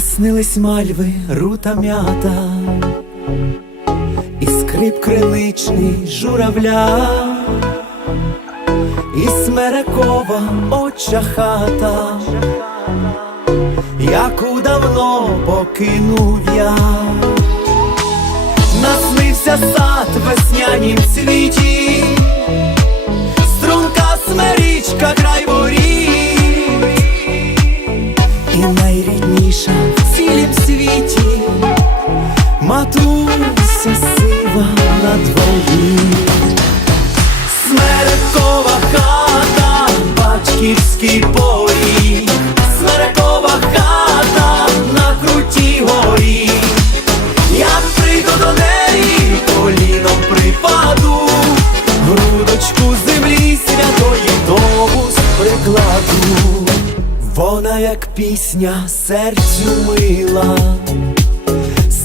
снились мальви, рута м'ята, і скрип криничний журавля, і смерекова оча хата, яку давно покинув я, наснився сад веснянім цвіті, струнка смерічка матуся сива на дворі, смерекова хата, батьківський поріг, смерекова хата на крутій горі, як прийду до неї, коліном припаду, грудочку землі святої довус прикладу. Вона, як пісня, серцю мила,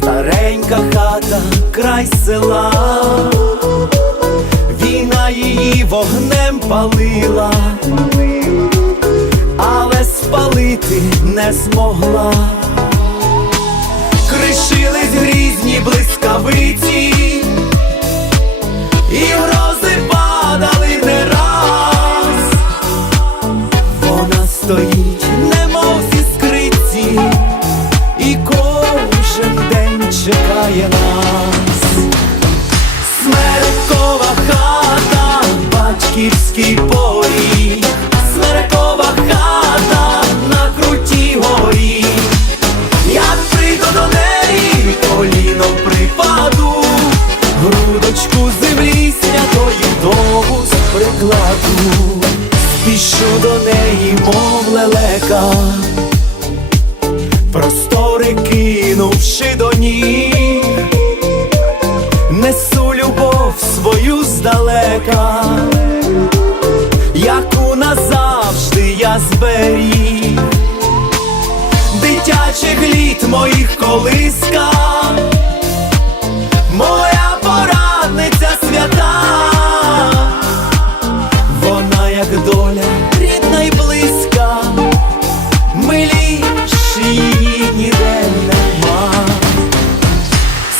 старенька хата, край села, війна її вогнем палила, але спалити не змогла. Кришились грізні блискавиці, і грози падали не раз. Вона стоїть, батьківський поріг, смерекова хата на крутій горі. Як прийду до неї, коліном припаду, грудочку землі святої довус прикладу, спішу до неї, мов лелека, простори кинувши до ніг, несу любов назавжди дитячих літ моїх колиска, моя порадниця свята, вона як доля рідна й близька, миліш її ніде нема.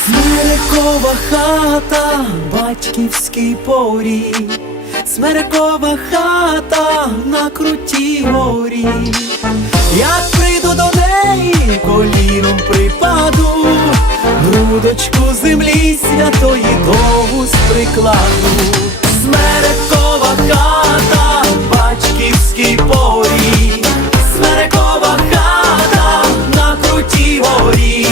Смерекова хата, батьківський поріг, смерекова хата на крутій горі. Як прийду до неї, коліном припаду, грудочку землі святої довгу з прикладу, смерекова хата, батьківській порі, смерекова хата на крутій горі.